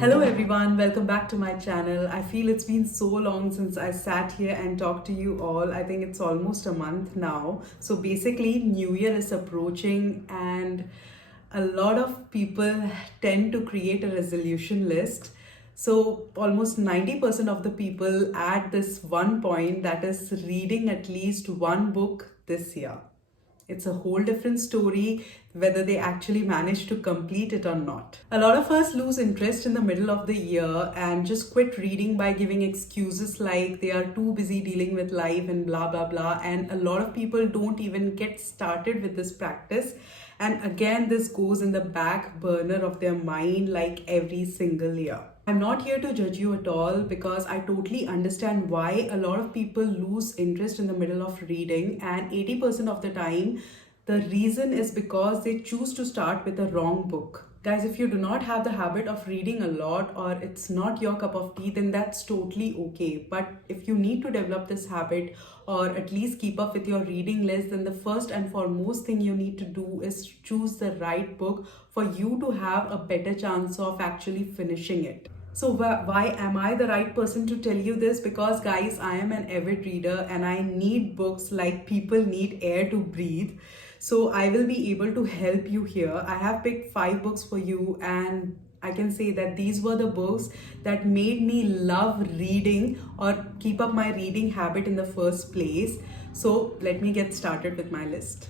Hello everyone, welcome back to my channel. I feel it's been so long since I sat here and talked to you all. I think it's almost a month now. So basically, New Year is approaching and a lot of people tend to create a resolution list. So almost 90% of the people add this one point, that is reading at least one book this year. It's a whole different story whether they actually manage to complete it or not. A lot of us lose interest in the middle of the year and just quit reading by giving excuses like they are too busy dealing with life and blah blah blah. And a lot of people don't even get started with this practice. And again, this goes in the back burner of their mind like every single year. I'm not here to judge you at all because I totally understand why a lot of people lose interest in the middle of reading, and 80% of the time, the reason is because they choose to start with the wrong book. Guys, if you do not have the habit of reading a lot or it's not your cup of tea, then that's totally okay. But if you need to develop this habit or at least keep up with your reading list, then the first and foremost thing you need to do is choose the right book for you to have a better chance of actually finishing it. So why am I the right person to tell you this? Because guys, I am an avid reader and I need books like people need air to breathe. So I will be able to help you here. I have picked 5 books for you, and I can say that these were the books that made me love reading or keep up my reading habit in the first place. So let me get started with my list.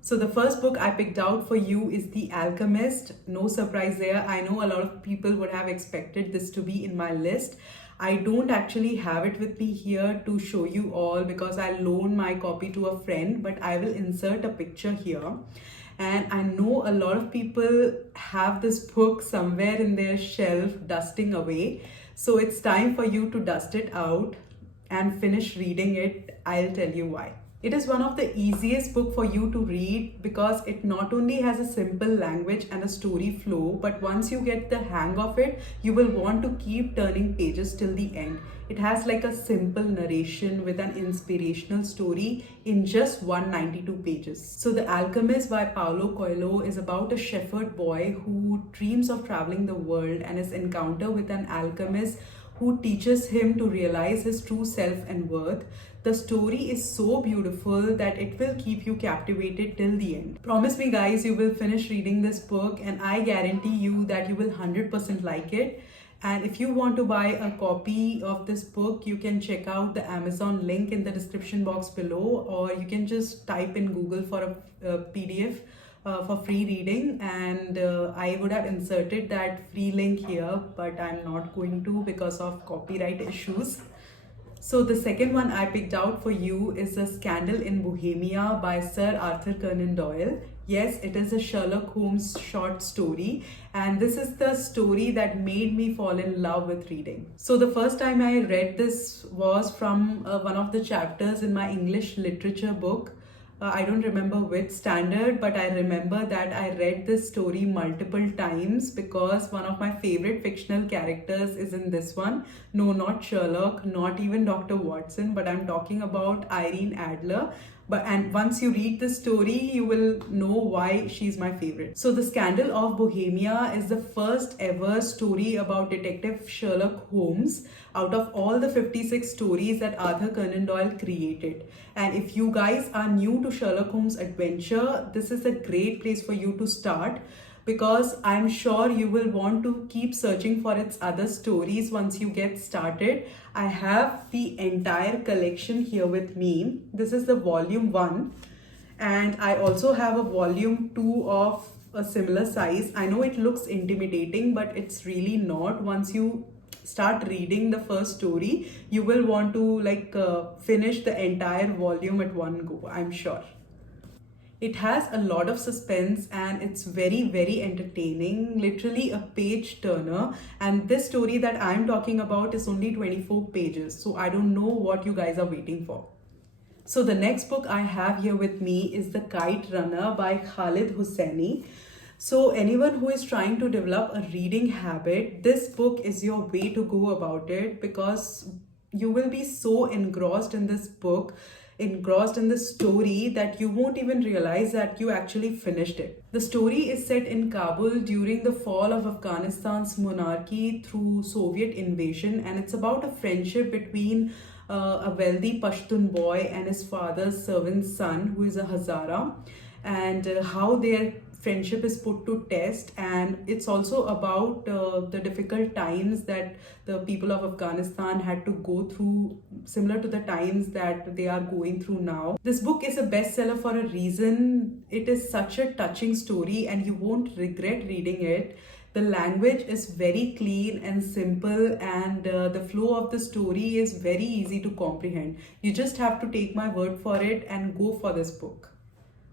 So the first book I picked out for you is The Alchemist. No surprise there. I know a lot of people would have expected this to be in my list. I don't actually have it with me here to show you all because I loaned my copy to a friend, but I will insert a picture here. And I know a lot of people have this book somewhere in their shelf dusting away. So it's time for you to dust it out and finish reading it. I'll tell you why. It is one of the easiest book for you to read because it not only has a simple language and a story flow, but once you get the hang of it, you will want to keep turning pages till the end. It has like a simple narration with an inspirational story in just 192 pages. So The Alchemist by Paulo Coelho is about a shepherd boy who dreams of traveling the world, and his encounter with an alchemist who teaches him to realize his true self and worth. The story is so beautiful that it will keep you captivated till the end. Promise me guys, you will finish reading this book and I guarantee you that you will 100% like it. And if you want to buy a copy of this book, you can check out the Amazon link in the description box below, or you can just type in Google for a PDF for free reading, and I would have inserted that free link here, but I'm not going to because of copyright issues. So the second one I picked out for you is A Scandal in Bohemia by Sir Arthur Conan Doyle. Yes, it is a Sherlock Holmes short story, and this is the story that made me fall in love with reading. So the first time I read this was from one of the chapters in my English literature book. I don't remember which standard, but I remember that I read this story multiple times because one of my favorite fictional characters is in this one. No, not Sherlock, not even Dr. Watson, but I'm talking about Irene Adler. And once you read the story, you will know why she's my favorite. So The Scandal of Bohemia is the first ever story about Detective Sherlock Holmes out of all the 56 stories that Arthur Conan Doyle created. And if you guys are new to Sherlock Holmes adventure, this is a great place for you to start, because I'm sure you will want to keep searching for its other stories once you get started. I have the entire collection here with me. This is the volume 1, and I also have a volume 2 of a similar size. I know it looks intimidating, but it's really not. Once you start reading the first story, you will want to finish the entire volume at one go, I'm sure. It has a lot of suspense and it's very entertaining, literally a page turner. And this story that I'm talking about is only 24 pages. So I don't know what you guys are waiting for. So the next book I have here with me is The Kite Runner by Khalid Hosseini. So anyone who is trying to develop a reading habit, this book is your way to go about it, because you will be so engrossed in this book, engrossed in the story, that you won't even realize that you actually finished it. The story is set in Kabul during the fall of Afghanistan's monarchy through Soviet invasion, and it's about a friendship between a wealthy Pashtun boy and his father's servant son, who is a Hazara, and how their friendship is put to test. And it's also about the difficult times that the people of Afghanistan had to go through, similar to the times that they are going through now. This book is a bestseller for a reason. It is such a touching story and you won't regret reading it. The language is very clean and simple, and the flow of the story is very easy to comprehend. You just have to take my word for it and go for this book.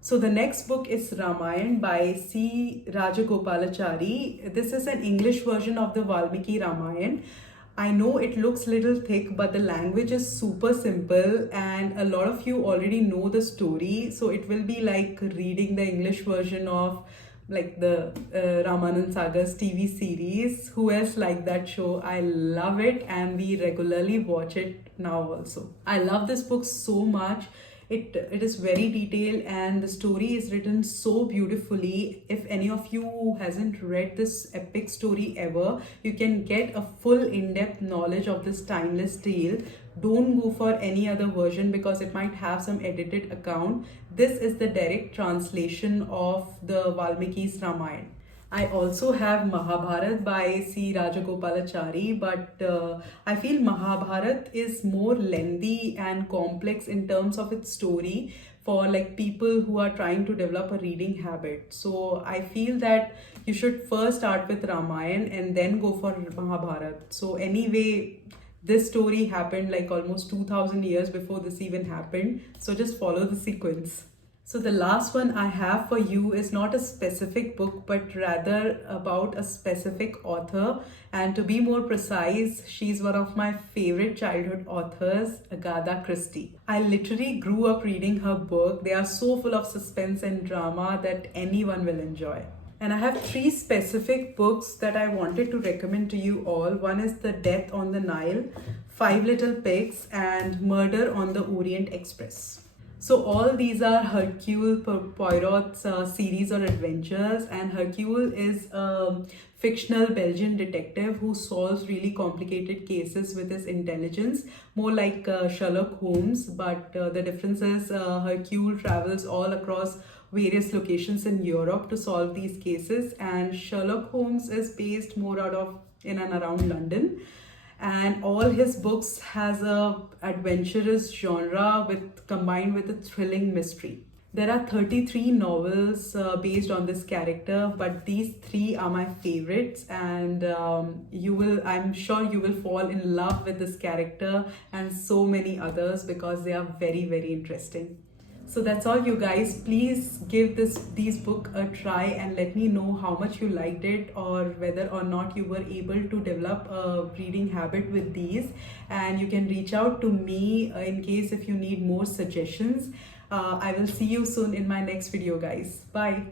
So the next book is Ramayan by C. Rajagopalachari. This is an English version of the Valmiki Ramayan. I know it looks little thick, but the language is super simple and a lot of you already know the story. So it will be like reading the English version of like the Ramanand Sagar's TV series. Who else liked that show? I love it and we regularly watch it now also. I love this book so much. It is very detailed and the story is written so beautifully. If any of you hasn't read this epic story ever, you can get a full in-depth knowledge of this timeless tale. Don't go for any other version because it might have some edited account. This is the direct translation of the Valmiki's Ramayana. I also have Mahabharat by C. Rajagopalachari, but I feel Mahabharat is more lengthy and complex in terms of its story for like people who are trying to develop a reading habit. So I feel that you should first start with Ramayana and then go for Mahabharat. So anyway, this story happened like almost 2000 years before this even happened. So just follow the sequence. So the last one I have for you is not a specific book, but rather about a specific author. And to be more precise, she's one of my favorite childhood authors, Agatha Christie. I literally grew up reading her book. They are so full of suspense and drama that anyone will enjoy. And I have 3 specific books that I wanted to recommend to you all. One is The Death on the Nile, 5 Little Pigs, and Murder on the Orient Express. So all these are Hercule Poirot's series or adventures, and Hercule is a fictional Belgian detective who solves really complicated cases with his intelligence, more like Sherlock Holmes, but the difference is Hercule travels all across various locations in Europe to solve these cases, and Sherlock Holmes is based more out of in and around London. And all his books has a adventurous genre with combined with a thrilling mystery. There are 33 novels based on this character, but these 3 are my favorites, and I'm sure you will fall in love with this character and so many others because they are very, very interesting. So that's all, you guys. Please give these book a try and let me know how much you liked it, or whether or not you were able to develop a reading habit with these. And you can reach out to me in case if you need more suggestions. I will see you soon in my next video, guys. Bye.